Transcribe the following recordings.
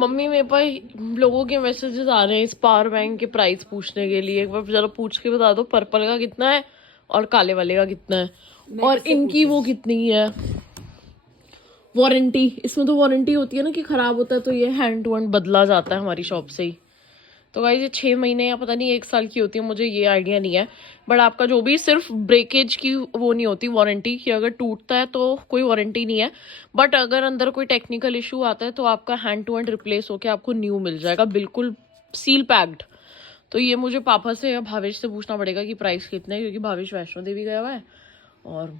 Mummy मेरे पास लोगों के मैसेजेस आ रहे हैं इस पावर बैंक के प्राइस पूछने के लिए। एक बार जरा पूछ के बता दो पर्पल का कितना है और काले वाले का कितना है और इनकी वो कितनी है वारंटी। इसमें तो वारंटी होती है ना कि खराब होता है तो ये हैंड टू हैंड बदला जाता है हमारी शॉप से ही। तो गाइस ये 6 महीने या पता नहीं 1 साल की होती है, मुझे ये आइडिया नहीं है। बट आपका जो भी सिर्फ ब्रेकेज की वो नहीं होती वारंटी कि अगर टूटता है तो कोई वारंटी नहीं है। बट अगर अंदर कोई टेक्निकल इशू आता है तो आपका हैंड टू हैंड रिप्लेस होकर आपको न्यू मिल जाएगा, बिल्कुल सील पैक्ड। तो ये मुझे पापा से या भावेश से पूछना पड़ेगा कि प्राइस कितना है, क्योंकि भावेश वैष्णो देवी गया हुआ है। और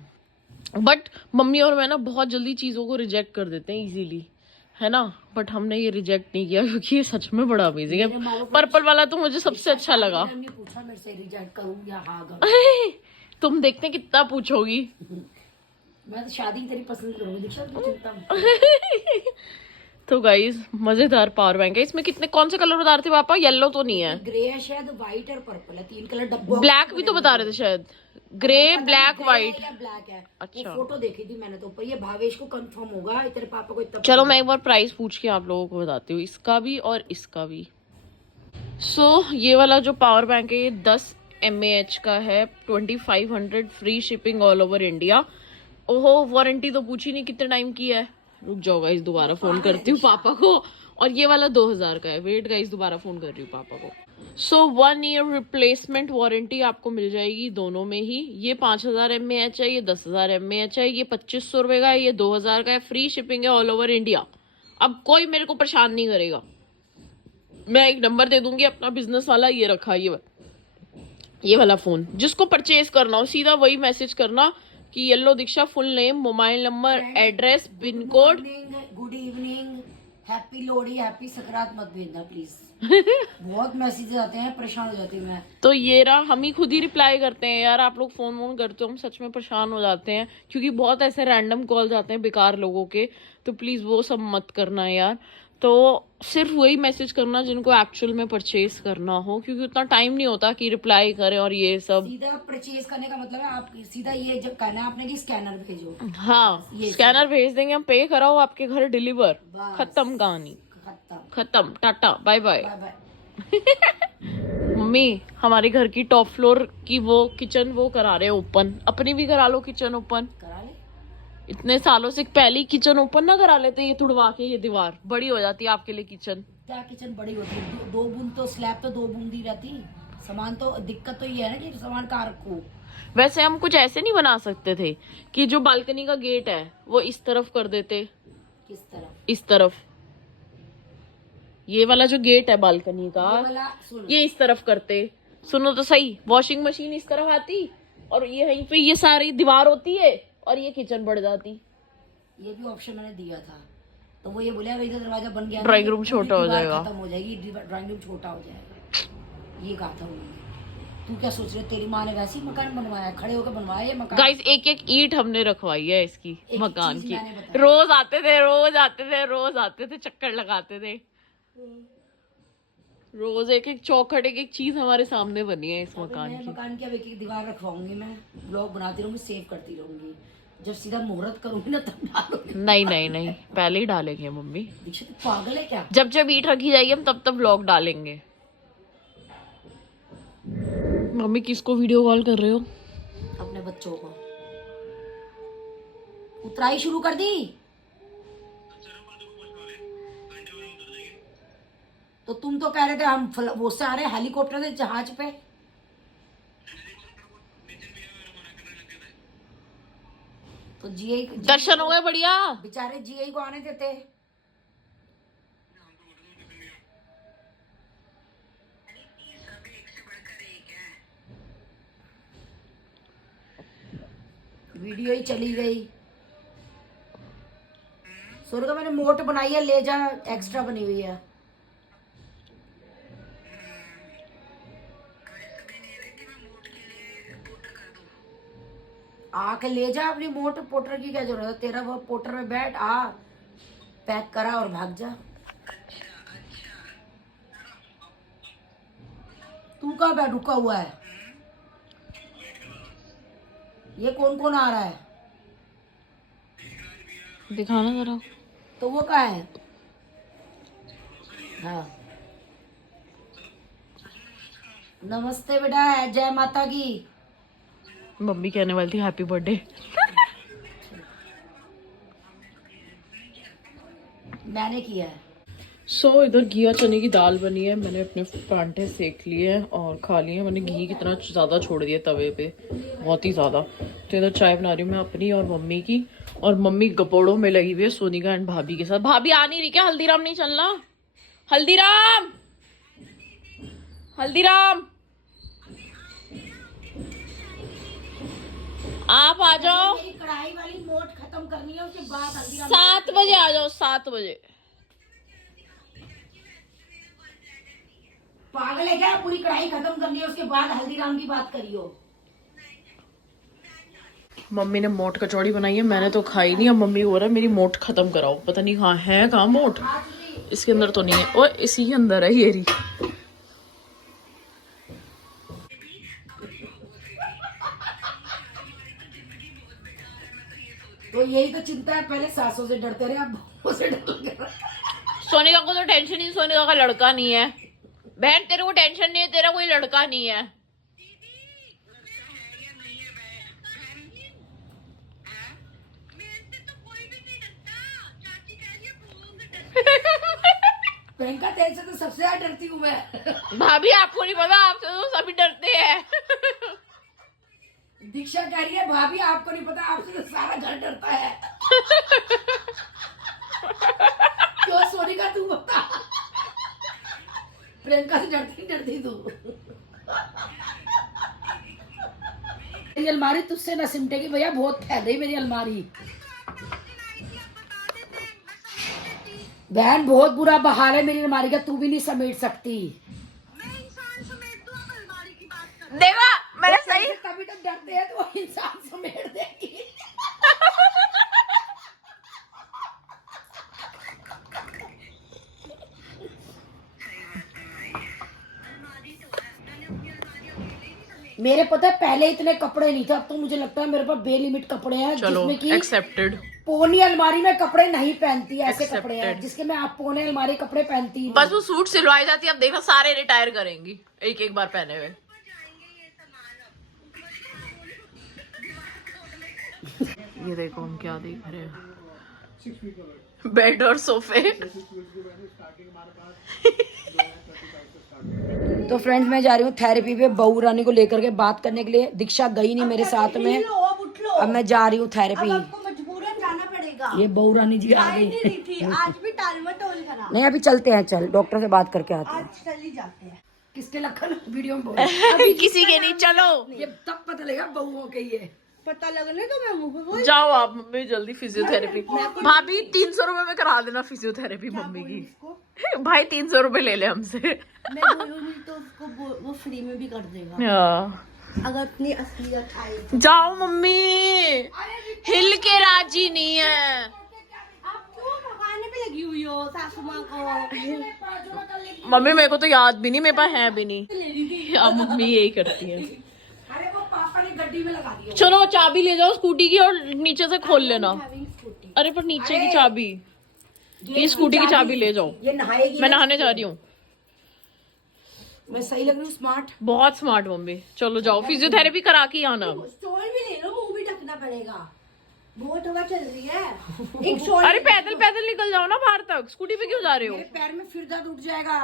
बट मम्मी और मैं ना बहुत जल्दी चीज़ों को रिजेक्ट कर देते हैं इजीली, है ना। बट हमने ये रिजेक्ट नहीं किया क्योंकि ये सच में बड़ा अमेजिंग है। पर्पल वाला तो मुझे सबसे अच्छा लगा। पूछा मेरे से रिजेक्ट करूं या हाँ तुम देखते कितना पूछोगी। मैं तो शादी तेरी पसंद करूंगी दीक्षा, तू चिंता मत। तो गाइस मजेदार पावर बैंक है। इसमें कितने कौन से कलर बता रहे थे पापा? येलो तो नहीं है, ग्रे है शायद, व्हाइट और पर्पल है, 3 कलर डब्बा। ब्लैक भी तो बता रहे थे शायद, ग्रे ब्लैक व्हाइट। ब्लैक है अच्छा, वो फोटो देखी थी मैंने तो ऊपर। ये भावेश को कंफर्म होगा, तेरे पापा को इतना। चलो मैं एक बार प्राइस पूछ के आप लोगों को बताती हूँ, इसका भी और इसका भी। ये वाला जो पावर बैंक है ये 10 mAh का है, 2500 free shipping all over India. ओहो वारंटी तो पूछी नहीं कितने टाइम की है। रुक जाओ गाइस दोबारा फोन करती हूँ पापा को। और ये वाला 2000 का है। वेट गाइस दोबारा फोन कर रही हूँ पापा को। 1 ईयर रिप्लेसमेंट वारंटी आपको मिल जाएगी दोनों में ही। ये 5000 mAh है, ये 10,000 mAh है, ये 2500 रुपए का है, ये 2000 का है, फ्री शिपिंग है ऑल ओवर इंडिया। अब कोई मेरे को परेशान नहीं करेगा। मैं एक नंबर दे दूंगी अपना बिजनेस वाला, ये रखा ये वाला फोन। जिसको परचेज करना हो सीधा वही मैसेज करना कि yellow Diksha, full name, mobile number, address, pin code. Good evening, happy Lohri, happy Sakrat मत भेजना प्लीज। बहुत मैसेजेस आते हैं, परेशान हो जाती हूँ मैं। तो ये रहा, हम ही खुद ही रिप्लाई करते हैं यार। आप लोग फोन वोन करते हो, हम सच में परेशान हो जाते हैं क्योंकि बहुत ऐसे रैंडम कॉल्स आते हैं बेकार लोगों के। तो प्लीज वो सब मत करना यार। तो सिर्फ वही मैसेज करना जिनको एक्चुअल में परचेज करना हो, क्योंकि उतना टाइम नहीं होता कि रिप्लाई करें और ये सब। सीधा परचेज करने का मतलब है आप सीधा ये जब कहना है आपने कि स्कैनर भेजो। हाँ स्कैनर भेज देंगे हम, पे कराओ आपके घर डिलीवर, खत्म कहानी, खत्म, टाटा बाय बाय। मम्मी हमारे घर की टॉप फ्लोर की वो किचन वो करा रहे हैं ओपन। अपनी भी करा लो किचन ओपन। करा ले। इतने सालों से पहले किचन ओपन ना करा लेते, ये तुड़वा के ये दीवार बड़ी हो जाती है आपके लिए किचन। क्या किचन बड़ी होती है? दो बूंद तो स्लैब तो 2 बूंद ही रहती। सामान तो दिक्कत तो ये है ना कि सामान कहाँ रखो। वैसे हम कुछ ऐसे नहीं बना सकते थे कि जो बालकनी का गेट है वो इस तरफ कर देते। किस तरफ? इस तरफ, ये वाला जो गेट है बालकनी का ये इस तरफ करते। सुनो तो सही, वॉशिंग मशीन इस तरफ आती और ये यहीं पे ये सारी दीवार होती है और ये किचन बढ़ जाती। ये भी ऑप्शन मैंने दिया था तो वो ये बोले अगर इधर दरवाजा बन गया ड्राइंग रूम छोटा हो जाएगा, खत्म हो जाएगी, ड्राइंग रूम छोटा हो जाएगा। ये कहा था उन्होंने। तू क्या सोच रहे, तेरी माँ ने वैसे ही मकान बनवाया, खड़े होकर बनवाया ये मकान। गाइस एक एक ईंट हमने रखवाई है इसकी मकान की। रोज आते थे, रोज आते थे, रोज आते थे, चक्कर लगाते थे। रोज एक एक चौखट, एक एक चीज हमारे सामने बनी है इस मकान की। मकान की अब एक एक दीवार रखवाऊंगी मैं, ब्लॉग बनाती रहूंगी, सेव करती रहूंगी। जब सीधा मुहूर्त करूंगी ना तब डालूंगी। नहीं नहीं नहीं, पहले ही डालेंगे मम्मी। दीक्षा तू पागल है क्या? जब जब ईंट रखी जाएगी हम तब तब व्लॉग डालेंगे। मम्मी किसको वीडियो कॉल कर रहे हो? अपने बच्चों को। उतराई शुरू कर दी तो तुम तो कह रहे थे हम वो से आ रहे हेलीकॉप्टर से जहाज पे। तो जीआई दर्शन हो गए बढ़िया। बेचारे जीआई को आने देते। वीडियो ही चली गई। सूर्य मैंने मोट बनाई है, ले जा, एक्स्ट्रा बनी हुई है। आके ले जा अपनी मोट। पोटर की क्या जरूरत है? तेरा वो पोटर में बैठ, आ पैक करा और भाग जा। तू कहाँ बैठ रुका हुआ है? ये कौन कौन आ रहा है? दिखाना जरा। तो वो कहाँ है? हाँ नमस्ते बेटा, जय माता की। मम्मी कहने वाली थी हैप्पी बर्थडे। मैंने किया है। इधर घिया चने की दाल बनी है, मैंने अपने परांठे सेक लिए हैं और खा लिए हैं। मैंने घी कितना ज़्यादा छोड़ दिया तवे पे, बहुत ही ज़्यादा। तो इधर चाय बना रही हूँ मैं अपनी और मम्मी की, और मम्मी गपोड़ों में लगी हुई है सोनिका एंड भाभी के साथ। भाभी आ नहीं रही क्या? हल्दीराम नहीं चलना? हल्दीराम, हल्दीराम आप आ जाओ। मेरी कढ़ाई वाली मोट खत्म करनी है, उसके बाद 7 बजे आ जाओ, 7 बजे। पागल है क्या? पूरी कढ़ाई खत्म करनी है, उसके बाद हल्दीराम की बात करियो। मम्मी ने मोट कचौड़ी बनाई है, मैंने तो खाई नहीं। अब मम्मी को बोल रहा है मेरी मोट खत्म कराओ। पता नहीं कहाँ है, कहाँ मोट, इसके अंदर तो नहीं है। और इसी के अंदर है ये रही। तो यही तो चिंता है, पहले सासों से डरते रहे, अब बहुओं से डर लग रहा है। सोनिका को तो टेंशन नहीं, सोनिका का लड़का नहीं है। बहन तेरे को टेंशन नहीं है, तेरा कोई लड़का नहीं है। प्रियंका तेरे से तो सबसे ज्यादा डरती हूँ मैं। भाभी आपको नहीं पता, आपसे तो सभी डरते हैं। दीक्षा कह रही है भाभी आपको नहीं पता, आपसे तो सारा घर डरता है। क्यों सोनिका तू बता, प्रियंका से डरती तू। मेरी अलमारी तुझसे न सिमटेगी भैया, बहुत फैल रही मेरी अलमारी। बहन बहुत बुरा बहाल है मेरी अलमारी का, तू भी नहीं समेट सकती। देखा मैंने सही। तभी तो डरते हैं, तो वो इंसान समेट देगी। मेरे पता है पहले इतने कपड़े नहीं थे, अब तो मुझे लगता है मेरे पास बेलिमिट कपड़े हैं। चलो जिसमें कि एक्सेप्टेड। पोनी अलमारी में कपड़े नहीं पहनती, ऐसे कपड़े हैं जिसके मैं आप पोने अलमारी कपड़े पहनती नहीं। बस वो सूट सिलवाई जाती है, अब देखो सारे रिटायर करेंगी एक एक बार पहने हुए। ये देखो हम क्या देख रहे हैं, बेड और सोफे। तो फ्रेंड्स मैं जा रही हूँ थेरेपी पे बहू रानी को लेकर के बात करने के लिए। दीक्षा गई नहीं मेरे साथ में, अब मैं जा रही हूँ थेरेपी। मजबूरन जाना पड़ेगा। ये बहू रानी जी आ गई। आज भी टालमटोल करा। नहीं अभी चलते हैं, चल डॉक्टर से बात करके आते हैं। आज चल ही जाते हैं। किसके लखन वीडियो में बोल किसी के नहीं, चलो ये तब पता लगेगा बहुओं के। ये पता लगने तो मैं मुंह पे बोल। जाओ आप मम्मी जल्दी फिजियोथेरेपी। भाभी 300 रुपए में करा देना फिजियोथेरेपी मम्मी की। भाई 300 रुपए ले ले हमसे। मैं बोलूंगी तो उसको वो फ्री में भी कर देगा अगर इतनी असलियत आई तो। जाओ मम्मी, हिल के राजी नहीं है। आप क्यों भगाने पे लगी हुई हो सासू माँ को? मम्मी मेरे को तो याद भी नहीं, मेरे पास है भी नहीं। अब मम्मी यही करती है। अरे वो पापा ने गड्डी में लगा दिया। चलो चाबी ले जाओ स्कूटी की और नीचे से खोल लेना। अरे पर नीचे की चाबी, ये स्कूटी की चाबी ले जाओ। ये नहाएगी। मैं नहाने जा रही हूँ। मैं सही लग रही हूँ? स्मार्ट, बहुत स्मार्ट मम्मी। चलो जाओ फिजियोथेरेपी करा के आना। स्टोल भी ले लो, मुंह भी ढकना पड़ेगा, बहुत हवा चल रही है। एक शॉल। अरे पैदल पैदल निकल जाओ ना बाहर तक, स्कूटी पे क्यों जा रहे हो? मेरे पैर में फिर दर्द उठ जाएगा,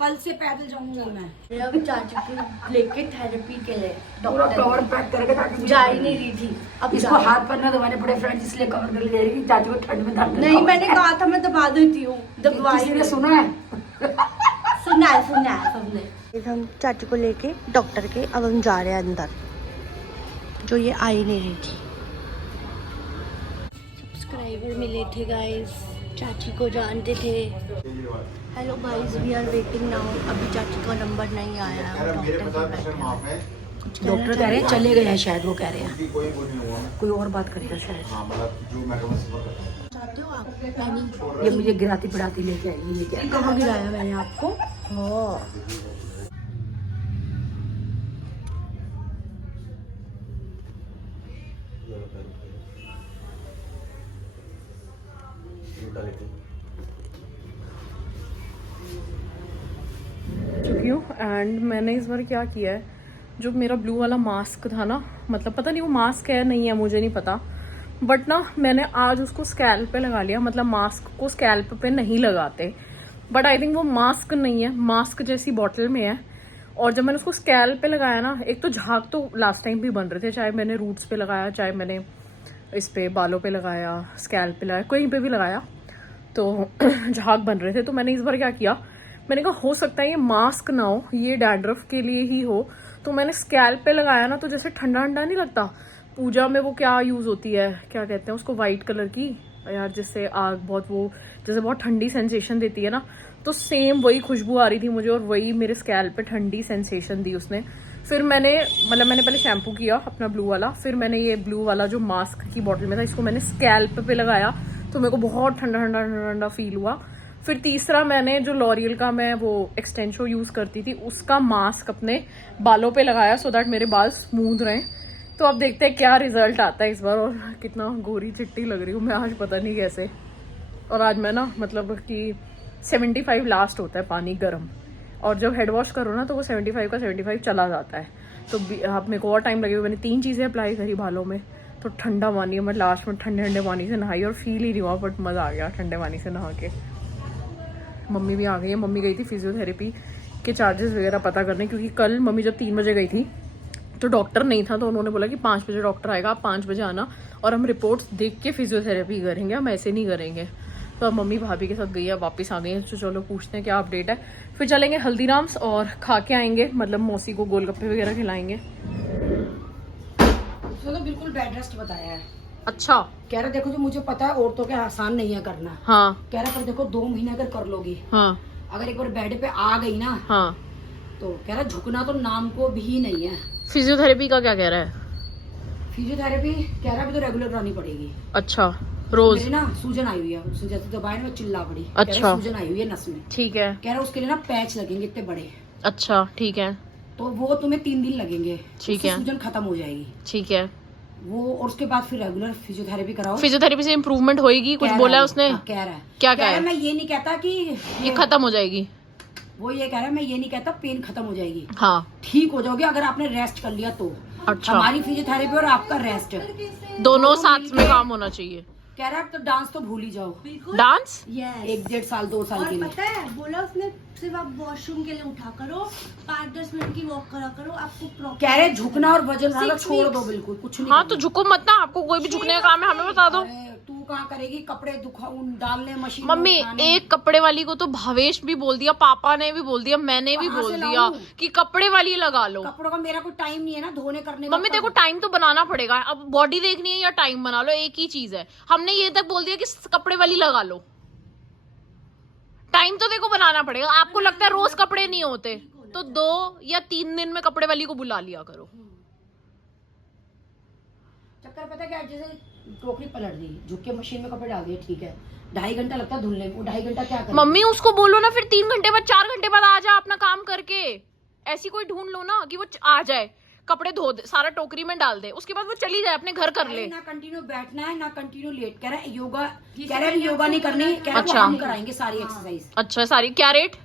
कल से पैदल जाऊंगी मैं। अभी चाची को लेके थेरेपी के लिए पूरा कवर पैक करके ताकि जा ही नहीं रही थी। अब इसको हाथ पर न दबाने पड़े फ्रेंड्स, इसलिए कवर कर ले रही। चाची को ठंड में दर्द नहीं, मैंने कहा था मैं दबा देती हूँ, दबवाई। किसी ने सुना है? सुना है सबने। हम चाची को लेके डॉक्टर के, अब हम जा रहे हैं अंदर, जो ये आ ही नहीं रही थी। सब्सक्राइबर मिले थे गाइस, चाची को जानते थे। Hello guys, we are waiting now. अभी चाची का नंबर नहीं आया है, डॉक्टर कह रहे हैं चले गए हैं शायद, वो कह रहे हैं कोई और बात करेगा शायद। चाहते हो आप? मैंने ये मुझे गिराती पिड़ाती लेके आई, ये क्या कहाँ गिराया मैंने आपको? हाँ चुकी हूँ एंड मैंने इस बार क्या किया है, जो मेरा ब्लू वाला मास्क था ना, मतलब पता नहीं वो मास्क है नहीं है मुझे नहीं पता, बट ना मैंने आज उसको स्कैल्प पे लगा लिया। मतलब मास्क को स्कैल्प पे नहीं लगाते, बट आई थिंक वो मास्क नहीं है, मास्क जैसी बॉटल में है। और जब मैंने उसको स्कैल्प पे लगाया ना, एक तो झाग तो लास्ट टाइम भी बन रहे थे, चाहे मैंने रूट्स पे लगाया, चाहे मैंने इस पे बालों पे लगाया, स्कैल्प पे लगाया, कहीं पे भी लगाया तो झाग बन रहे थे। तो मैंने इस बार क्या किया, मैंने कहा हो सकता है ये मास्क ना हो, ये डैंड्रफ के लिए ही हो। तो मैंने स्कैल्प पे लगाया ना, तो जैसे ठंडा ठंडा नहीं लगता। पूजा में वो क्या यूज होती है, क्या कहते हैं उसको, वाइट कलर की यार, जिससे आग बहुत वो जैसे बहुत ठंडी सेंसेशन देती है ना, तो सेम वही खुशबू आ रही थी मुझे और वही मेरे स्कैल्प पे ठंडी सेंसेशन दी उसने। फिर मैंने पहले शैम्पू किया अपना ब्लू वाला, फिर मैंने ये ब्लू वाला जो मास्क की बॉटल में था इसको मैंने स्कैल्प पे लगाया, तो मेरे को बहुत ठंडा ठंडा ठंडा ठंडा फील हुआ। फिर तीसरा मैंने जो लॉरियल का मैं वो एक्सटेंशो यूज करती थी उसका मास्क अपने बालों पे लगाया, सो दैट मेरे बाल स्मूथ रहें। तो अब देखते हैं क्या रिजल्ट आता है इस बार, और कितना गोरी चिट्टी लग रही हूँ मैं आज, पता नहीं कैसे। और आज मैं ना मतलब कि 75 लास्ट होता है पानी गर्म, और जब हेड वॉश करो ना तो वो 75 का 75 चला जाता है। तो अब मेरे को और टाइम लगेगा। मैंने 3 चीज़ें अप्लाई करी बालों में, तो ठंडा पानी, मैं लास्ट में ठंडे ठंडे पानी से नहाई और फील ही नहीं हुआ, बट मज़ा आ गया ठंडे पानी से नहा के। मम्मी भी आ गई है, मम्मी गई थी फिजियोथेरेपी के चार्जेस वगैरह पता करने, क्योंकि कल मम्मी जब 3 बजे गई थी तो डॉक्टर नहीं था, तो उन्होंने बोला कि 5 बजे डॉक्टर आएगा, आप 5 बजे आना और हम रिपोर्ट्स देख के फिजियोथेरेपी करेंगे, हम ऐसे नहीं करेंगे। तो अब मम्मी भाभी के साथ गई है, वापस आ गई है, तो चलो पूछते हैं क्या अपडेट है। फिर चलेंगे हल्दीराम्स और खा के आएंगे, मतलब मौसी को गोलगप्पे वगैरह खिलाएंगे। तो बिल्कुल बेड रेस्ट बताया है। अच्छा, कह रहा देखो जो मुझे पता है औरतों के आसान नहीं है करना। हाँ कह रहा पर देखो 2 महीने अगर कर लोगी, हाँ अगर एक बार बेड पे आ गई ना, हाँ, तो कह रहा झुकना तो नाम को भी नहीं है। फिजियोथेरेपी का क्या कह रहा है? फिजियोथेरेपी कह रहा है अभी तो रेगुलर करानी पड़ेगी। अच्छा, रोज? मेरे ना सूजन आई हुई है, उसने जैसे दबाए ना चिल्ला पड़ी। अच्छा, सूजन आई हुई है नस में। ठीक है। कह रहा उसके लिए ना पैच लगेंगे इतने बड़े। अच्छा, ठीक है। तो वो तुम्हें 3 दिन लगेंगे, ठीक है। सूजन खत्म हो जाएगी। ठीक है। वो और उसके बाद फिर रेगुलर फिजियोथेरेपी कराओ। फिजियोथेरेपी से इम्प्रूवमेंट होएगी, कुछ बोला है उसने? कह रहा है। क्या कह रहा है? मैं ये नहीं कहता कि ये खत्म हो जाएगी, वो ये कह रहा है मैं ये नहीं कहता पेन खत्म हो जाएगी, हाँ ठीक हो जाओगे अगर आपने रेस्ट कर लिया तो। अच्छा, हमारी फिजियोथेरेपी और आपका रेस्ट दोनों साथ में काम होना चाहिए। कह रहा है तो डांस तो भूल ही जाओ। डांस 1-1.5 साल 2 साल के लिए। पता है बोला उसने सिर्फ आप वॉशरूम के लिए उठा करो, 5-10 मिनट की वॉक करा करो, आपको प्रॉपर। कह रहे झुकना और वजन उठाना छोड़ दो, बिल्कुल कुछ नहीं। हाँ तो झुको मत ना, आपको कोई भी झुकने का काम है हमें बता दो। तू कहाँ करेगी, कपड़े डालने मशीन। मम्मी एक कपड़े वाली को तो भावेश भी बोल दिया, पापा ने भी बोल दिया, मैंने भी बोल दिया कि कपड़े वाली लगा लो। कपड़ों का मेरा कोई टाइम नहीं है ना धोने करने का। मम्मी देखो टाइम तो बनाना पड़ेगा, अब बॉडी देखनी है या टाइम बना लो, एक ही चीज है। हमने ये तक बोल दिया कि कपड़े वाली लगा लो, टाइम तो देखो बनाना पड़ेगा। आपको लगता है रोज कपड़े नहीं होते तो 2 या 3 दिन में कपड़े वाली को बुला लिया करो। चक्कर पता क्या, जैसे टोकरी पलट दी, झुक के मशीन में कपड़े डाल दिए, ठीक है 2.5 घंटा लगता है धुलने में, वो 2.5 घंटा क्या करें? मम्मी उसको बोलो ना फिर 3 घंटे बाद 4 घंटे बाद आ जा अपना काम करके, ऐसी कोई ढूंढ लो ना कि वो आ जाए, कपड़े धो दे, सारा टोकरी में डाल दे, उसके बाद वो चली जाए अपने घर कर ले। ना कंटिन्यू बैठना है ना कंटिन्यू लेट। कह रहा है योगा, कह रहा है योगा नहीं करनी, कह रहा है अच्छा। हम कराएंगे सारी एक्सरसाइज। अच्छा सारी क्या रेट?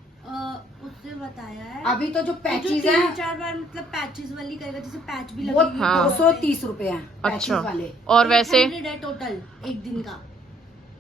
उसने बताया है अभी तो जो पैचेज जो है 3-4 बार मतलब पैचेस वाली करेगा, जैसे पैच भी वो लगेगी। हाँ। 230 रुपए है पैचेज अच्छा वाले। और वैसे 800 है टोटल एक दिन का।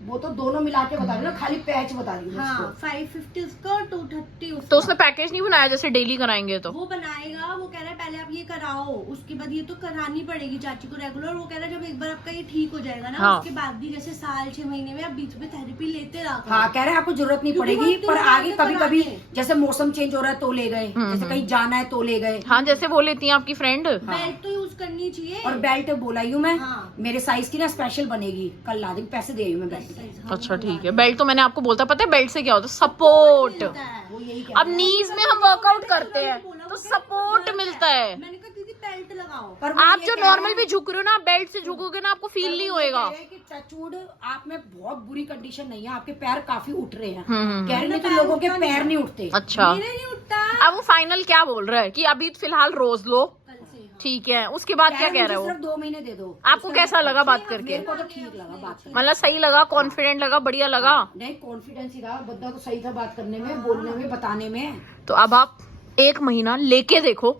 वो तो दोनों मिला के बता रही हूँ ना, खाली पैच बता रही हूँ हाँ, उसको। 550 उसका और 230 उसका। तो उसने पैकेज नहीं बनाया जैसे डेली कराएंगे तो? वो बनाएगा, वो कह रहा है पहले आप ये कराओ, उसके बाद ये तो करानी पड़ेगी चाची को रेगुलर। वो कह रहा है जब एक बार आपका ये ठीक हो जाएगा ना, हाँ। उसके बाद भी जैसे साल 6 महीने में आप बीच में थेरेपी लेते रहा करो। हाँ कह रहे हैं आपको जरूरत नहीं क्योंकि पड़ेगी, वो पर तो आगे कभी कभी कराते। जैसे मौसम चेंज हो रहा है तो ले गए, जैसे कहीं जाना है तो ले गए। हाँ जैसे वो लेती हैं आपकी फ्रेंड। बेल्ट तो यूज करनी चाहिए। और बेल्ट बोला हूँ मैं, हाँ। मेरे साइज की ना स्पेशल बनेगी, कल ला देंगे, पैसे दे रही हूँ मैं बेल्ट के। अच्छा ठीक है, बेल्ट तो मैंने आपको बोलता, पता है बेल्ट से क्या होता है? सपोर्ट। वो यही कह अब नीज में हम वर्कआउट करते हैं तो सपोर्ट मिलता है। मैंने कहा दीदी बेल्ट लगाओ। पर वो आप ये जो कह रहे नॉर्मल हैं- भी झुक रहे हो ना, बेल्ट से झुकोगे ना आपको फील नहीं होएगा। कह रहे हैं कि टचवुड आप में बहुत बुरी कंडीशन नहीं है, आपके पैर काफी उठ रहे हैं। हम्म। कह रहे हैं कि लोगों के पैर नहीं उठते। अच्छा मेरे नहीं उठता अब वो फाइनल क्या बोल रहा है कि अभी फिलहाल रोज लो, कल से। हाँ। ठीक है, उसके बाद क्या कह रहा है मुझे वो? सिर्फ 2 महीने दे दो। आपको कैसा लगा बात करके? मेरे को तो ठीक लगा बात करके। मतलब सही लगा, कॉन्फिडेंट लगा, बढ़िया लगा? नहीं कॉन्फिडेंस ही रहा, बंदा तो सही था बात करने में, बोलने में, बताने में। तो अब आप 1 महीना लेके देखो,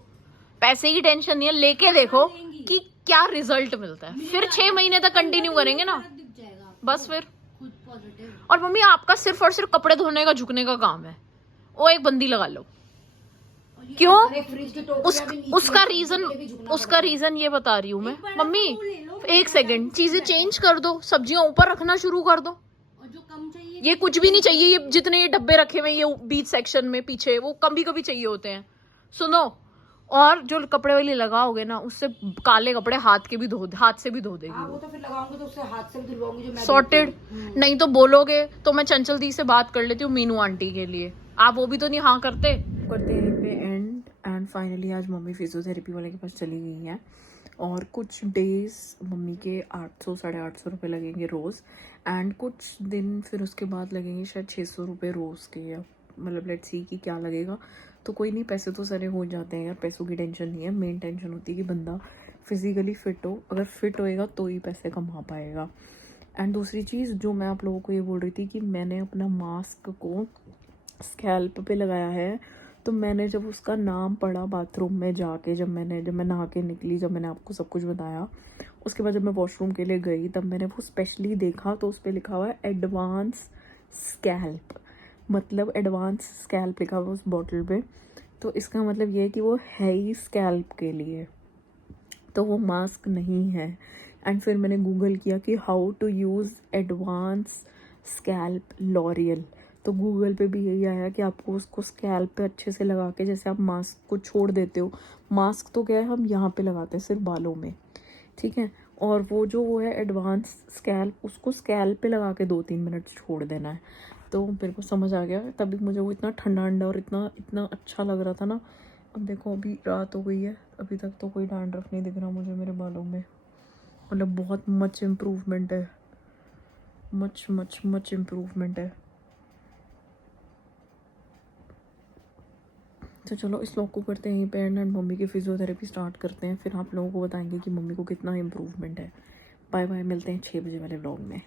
पैसे की टेंशन नहीं है, लेके देखो कि क्या रिजल्ट मिलता है। फिर 6 महीने तक कंटिन्यू करेंगे ना, बस फिर। और मम्मी आपका सिर्फ और सिर्फ कपड़े धोने का झुकने का काम है, वो एक बंदी लगा लो। क्यों? उसका रीजन ये बता रही हूँ मैं मम्मी। 1 सेकेंड, चीजें चेंज कर दो, सब्जियां ऊपर रखना शुरू कर दो। ये कुछ भी नहीं चाहिए, ये जितने ये डब्बे रखे हुए ये बीच सेक्शन में पीछे, वो कभी कभी चाहिए होते हैं। सुनो, और जो कपड़े वाली लगाओगे ना, उससे काले कपड़े हाथ से भी धो देगी। वो तो फिर लगाऊंगी तो उससे हाथ से भी धुलवाऊंगी जो मैं सॉर्टेड। नहीं तो बोलोगे तो मैं चंचल दी से बात कर लेती हूँ मीनू आंटी के लिए। आप वो भी तो नहीं हाँ करते यहीं पे एंड फाइनली आज मम्मी फिजियोथेरेपी वाले के पास चली गई हैं, और कुछ डेज मम्मी के 800 साढ़े 800 रुपये लगेंगे रोज़, एंड कुछ दिन फिर उसके बाद लगेंगे शायद 600 रुपये रोज़ के, या मतलब लेट्स सी कि क्या लगेगा। तो कोई नहीं, पैसे तो सारे हो जाते हैं यार, पैसों की टेंशन नहीं है। मेन टेंशन होती है कि बंदा फिजिकली फिट हो, अगर फिट होएगा तो ही पैसे कमा पाएगा। एंड दूसरी चीज़ जो मैं आप लोगों को ये बोल रही थी कि मैंने अपना मास्क को स्कैल्प पे लगाया है, तो मैंने जब उसका नाम पढ़ा बाथरूम में जाके, जब मैं नहा के निकली, जब मैंने आपको सब कुछ बताया, उसके बाद जब मैं वॉशरूम के लिए गई तब मैंने वो स्पेशली देखा, तो उस पर लिखा हुआ है एडवांस स्कैल्प, मतलब एडवांस स्कैल्प लिखा हुआ है उस बॉटल पे। तो इसका मतलब ये है कि वो है ही स्कैल्प के लिए, तो वो मास्क नहीं है। एंड फिर मैंने गूगल किया कि how to use advance scalp L'Oreal, तो गूगल पे भी यही आया कि आपको उसको स्कैल्प पे अच्छे से लगा के, जैसे आप मास्क को छोड़ देते हो, मास्क तो क्या है हम यहाँ पे लगाते हैं सिर्फ बालों में, ठीक है, और वो है एडवांस स्कैल्प, उसको स्कैल्प पे लगा के 2-3 मिनट छोड़ देना है। तो मेरे को समझ आ गया, तभी मुझे वो इतना ठंडा और इतना अच्छा लग रहा था ना। अब देखो अभी रात हो गई है, अभी तक तो कोई डैंड्रफ नहीं दिख रहा मुझे मेरे बालों में, मतलब बहुत मच इम्प्रूवमेंट है, मच इम्प्रूवमेंट है। तो चलो इस व्लॉग को करते हैं यहीं पे एंड मम्मी की फिजियोथेरेपी स्टार्ट करते हैं, फिर आप लोगों को बताएंगे कि मम्मी को कितना इम्प्रूवमेंट है। बाय बाय, मिलते हैं 6 बजे वाले व्लॉग में।